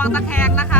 วังตะแคงนะคะ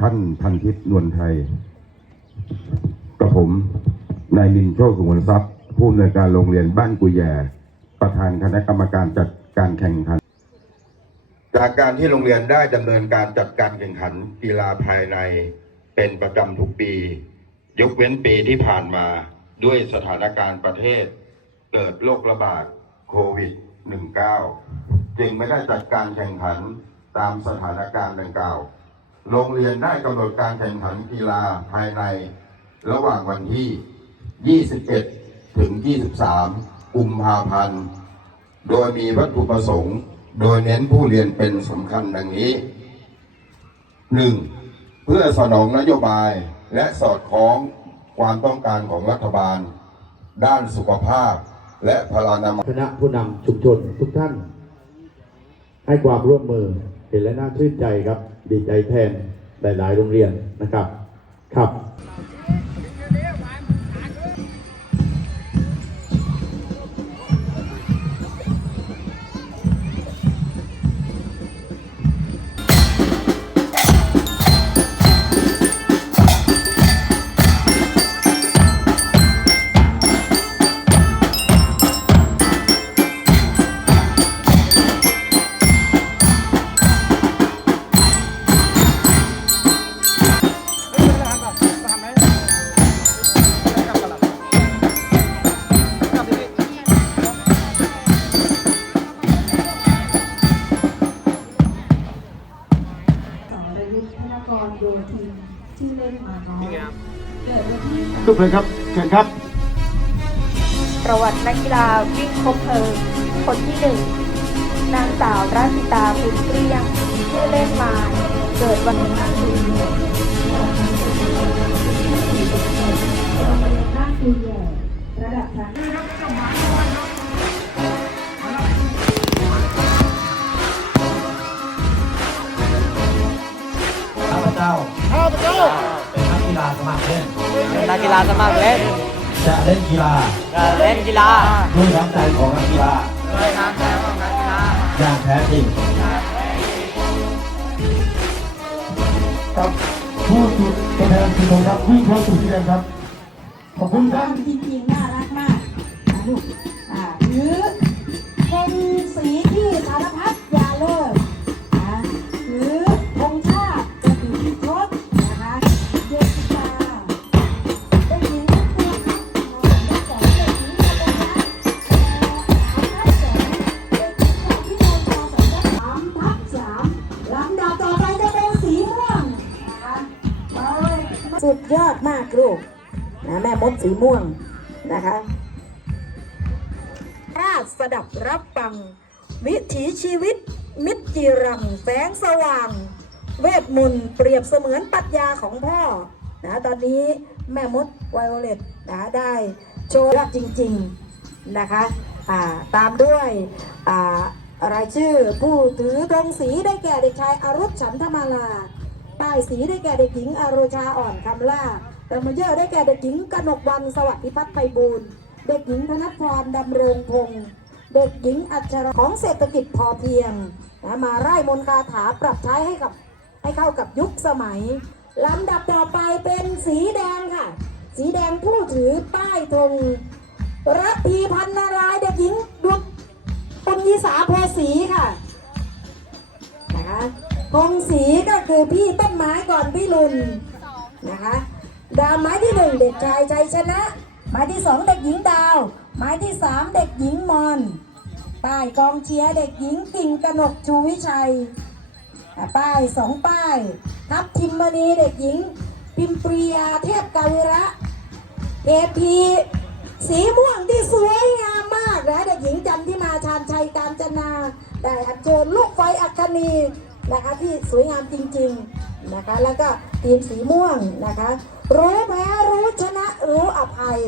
ท่านพันทิพย์นวลไทยกระผมนายนินโชคสุวรรณทรัพย์ผู้อำนวยการโรงเรียนบ้านกุยแยประธานคณะกรรมการจัดการแข่งขัน จากการที่โรงเรียนได้ดำเนินการจัดการแข่งขันกีฬาภายในเป็นประจำทุกปี ยกเว้นปีที่ผ่านมาด้วยสถานการณ์ประเทศ เกิดโรคระบาดโควิด -19 จึงไม่ได้จัดการแข่งขันตามสถานการณ์ดังกล่าว โรงเรียนได้กำหนดการแข่งขันกีฬาภายใน ระหว่างวันที่ 21 ถึง 23 กุมภาพันธ์ โดยมีวัตถุประสงค์ โดยเน้นผู้เรียนเป็นสำคัญดังนี้ 1. เพื่อสนองนโยบายและสอดคล้องความต้องการของรัฐบาล ด้านสุขภาพ และพลานามัยคณะผู้นำชุมชนทุกท่าน ให้ความร่วมมือเห็นและน่าชื่นใจครับ ดีใจแทนหลาย ๆ โรงเรียนนะครับ ครับ เลยครับเชิญครับ ประวัตินักกีฬาวิ่งคบเพลิงคนที่หนึ่งนางสาวราชิตาบุญเกลี้ยงชื่อเล่นมาเกิดวันที่5ตุลาคมระดับชั้นาพเจ้าข้าพเจ้าเป็นนักกีฬาสมัครเล่นนักกีฬาสมัครเล่น จะเล่นกีฬาจะเล่นกีฬาด้วยน้ำใจของนักกีฬาด้วยน้ำใจของนักกีฬาอย่างแท้จริงครับผู้จุดตัวแทนทีมครับวิ่งเข้าสู่ที่แดงครับขอบคุณครับ สีม่วงนะคะราชสดับรับฟัง วิถีชีวิต มิตรจีรัง แสงสว่าง เวทมนต์เปรียบเสมือนปรัชญาของพ่อนะตอนนี้แม่มดไวโอเลตนะได้โชว์ยอดจริง ๆ นะคะตามด้วยอ่ารายชื่อผู้ถือธงสีได้แก่เด็กชายอารุษฉันธมาลาป้ายสีได้แก่เด็กหญิงอโรชาอ่อนคำล่า เรมาเยอร์ได้แก่เด็กหญิงกนกวันสวัสดิพัฒน์ไพบูลย์เด็กหญิงธนพรดำรงพงศ์เด็กหญิงอัชราของเศรษฐกิจพอเพียงนะมาไล่มนคาถาปรับใช้ให้กับให้เข้ากับยุคสมัยลำดับต่อไปเป็นสีแดงค่ะ สีแดงผู้ถือป้ายธงรัพีพันนารายเด็กหญิงดุจปุญยีสาโพสีค่ะนะคะธงสีก็คือพี่ต้นไม้ก่อนพี่ลุนนะคะ ดาวไม้ที่หนึ่งเด็กชายชัยชนะหมายที่สองเด็กหญิงดาวหมายที่สามเด็กหญิงมอนป้ายกองเชียร์เด็กหญิงกิ่งกนกชูวิชัยป้ายสองป้าย ทับทิมมณีเด็กหญิง พิมปรียาเทพกาวิระเอพีสีม่วงที่สวยงามมากนะเด็กหญิงจันทิมาชาญชัยการจนา ได้อัญเชิญลูกไฟอัคนีนะคะที่สวยงามจริงๆนะคะแล้วก็ทีมสีม่วงนะคะ รู้แพ้รู้ชนะรู้อภัย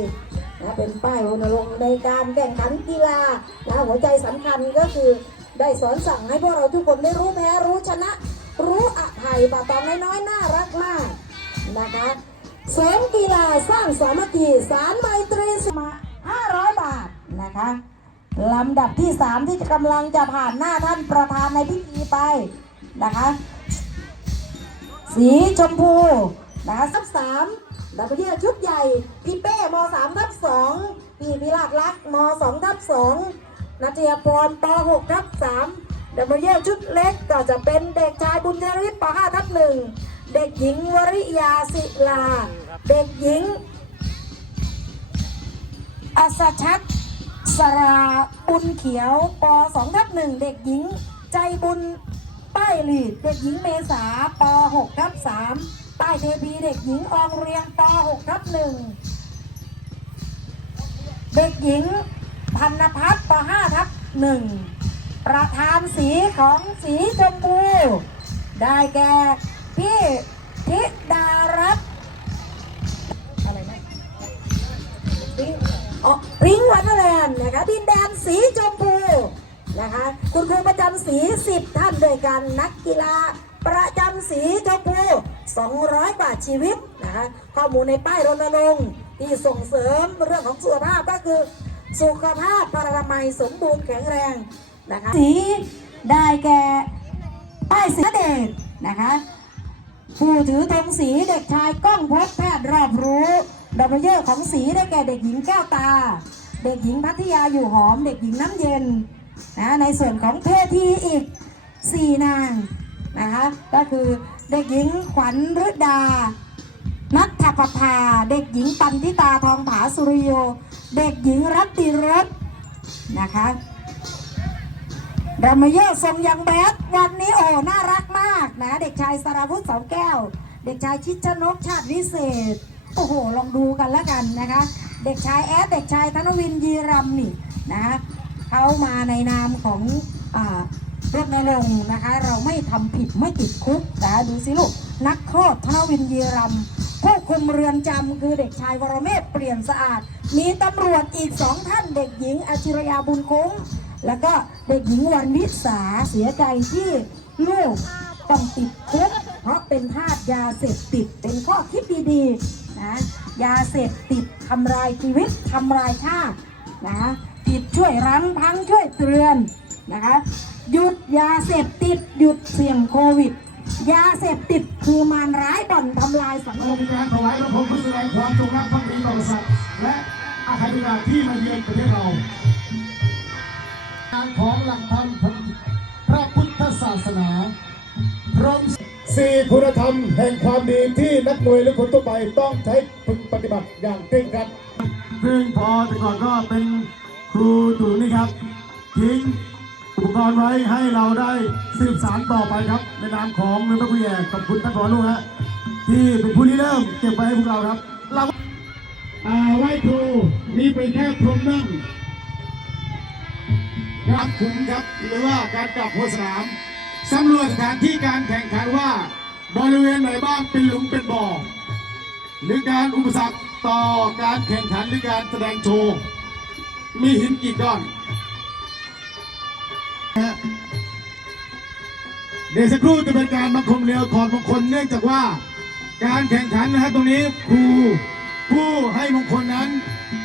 นะเป็นป้ายรณรงค์ในการแข่งขันกีฬานะหัวใจสำคัญก็คือได้สอนสั่งให้พวกเราทุกคนได้รู้แพ้รู้ชนะ รู้อภัยป่าตอนน้อยๆน่ารักมากนะคะเสริมกีฬาสร้างสามัคคีสารไมตรีสมา500 บาทนะคะลำดับที่ 3 ที่กำลังจะผ่านหน้าท่านประธานในพิธีไปนะคะ สีชมพู นะคะทับสามดับเบิลเยชุดใหญ่ พี่เป้มสามทับสองพี่พิราชลักษ์มสองทับสองนาเทียพรปหกทับสามดับเบิลเยชุดเล็กก็จะเป็นเด็กชายบุญยริศปห้าทับหนึ่งเด็กหญิงวริยาศิลา เด็กหญิงอัศชัดสราบุญเขียวป2ทับ1เด็กหญิงใจบุญป้ายหลีดเด็กหญิงเมษาป6ทับ3 ป้ายเทพีเด็กหญิงอองเรียงป 6 ทับ1เด็กหญิงพันนพัฒน์ป 5 ทับ1ประธานสีของสีชมพูได้แก่พี่ธิดารัตน์อะไรนะอริ้งวันแลนด์นะคะดินแดนสีชมพูนะคะคุณครูประจำสี10ท่านด้วยกันนักกีฬาประจำสีชมพู 200บาทชีวิตนะคะข้อมูลในป้ายรณรงค์ที่ส่งเสริมเรื่องของสุขภาพก็คือ สุขภาพพลานามัยสมบูรณ์แข็งแรงนะคะสีได้แก่ป้ายสีเดชนะคะผู้ถือธงสีเด็กชายก้องพบแพทย์รอบรู้ดับเบิลเยอร์ของสีได้แก่เด็กหญิงแก้วตา เด็กหญิงพัทยาอยู่หอม เด็กหญิงน้ำเย็นนะในส่วนของเพศที่อีก 4 นางนะคะก็คือ เด็กหญิงขวัญฤดา นัทปภา เด็กหญิงปันทิตาทองผาสุริโย เด็กหญิงรัตติรสนะคะเรามาเยอะทรงยังแบดวันนี้โอ้น่ารักมากนะ เด็กชายสราวุธเสาแก้ว เด็กชายชิดชนกชาติวิเศษ โอ้โห ลองดูกันแล้วกันนะคะ เด็กชายแอดเด็กชายธนวินยีรำนี่นะคะเขามาในนามของอ รณรงค์นะคะ เราไม่ทำผิดไม่ติดคุกนะดูสิลูก นักโทษธนวินยีรำผู้คุมเรือนจำคือเด็กชายวรเมศเปลี่ยนสะอาด มีตำรวจอีกสองท่านเด็กหญิงอาชิรยาบุญคุ้มแล้วก็เด็กหญิงวันวิสาเสียใจที่ลูกต้องติดคุกเพราะเป็นทาสยาเสพติดเป็นข้อคิดดีๆนะยาเสพติดทำลายชีวิตทำลายชาตินะคะผิดช่วยรั้งพังช่วยเตือนนะคะ หยุดยาเสพติดหยุดเสี่ยงโควิด ยาเสพติดคือมารร้ายบ่อนทำลายสังคเรามมีการถวายพระพรเพื่อแสดงความจงรักภักดีต่อกษัตริย์และอาคาติกาที่มาเยือนประเทศเรางานของหลักธรรมพระพุทธศาสนาพร้อมสี่คุณธรรมแห่งความดีที่นักมวยและคนทั่วไปต้องใช้พึงปฏิบัติอย่างเคร่งครัด ซึ่งพอแต่ก่อนก็เป็นครูตู่นี่ครับทิ้ง อุปกรณ์ไว้ให้เราได้สืบสารต่อไปครับ ในนามของเมืองพระคุยแย่ขอบคุณท่านผอลูกฮะที่เป็นผู้ริเริ่มเก็บไว้ให้พวกเราครับ เราอ่าไหว้ครูนี่เป็นแค่พรมนั่งครับคุมครับหรือว่าการกลับหัวสนามสำรวจสถานที่การแข่งขันว่าบริเวณไหนบ้างเป็นหลุมเป็นบ่อหรือการอุปสรรคต่อการแข่งขันหรือการแสดงโชว์ มีหินกี่ก้อน เดี๋ยวสักครู่จะเป็นการบังคมเรียวขอดมงคลเนื่องจากว่า การแข่งขันนะฮะตรงนี้ครูผู้ให้มงคลนั้น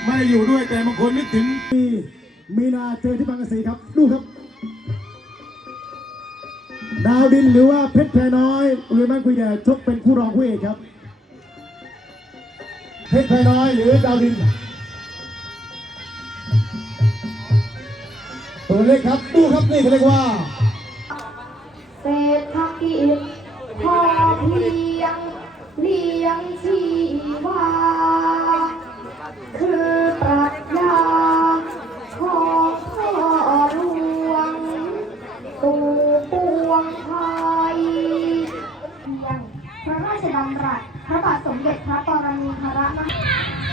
ไม่ได้อยู่ด้วยแต่มงคลนึกถึงมีนาเจอที่บางกะสีครับดูครับ ดาวดินหรือว่าเพชรแพรน้อยโรงเรียนบ้านคุยแย่ชกเป็นคู่รองคู่เอกครับ เพชรแพรน้อยหรือดาวดินตัวเลขครับดูครับนี่เขาเรียกว่า เศรษฐกิจพอเพียงเลี้ยงชีวา คือปรัชญาของพ่อหลวงสู่ปวงไทยยังพระราชดำรัสพระบาทสมเด็จพระปรมินทรมหา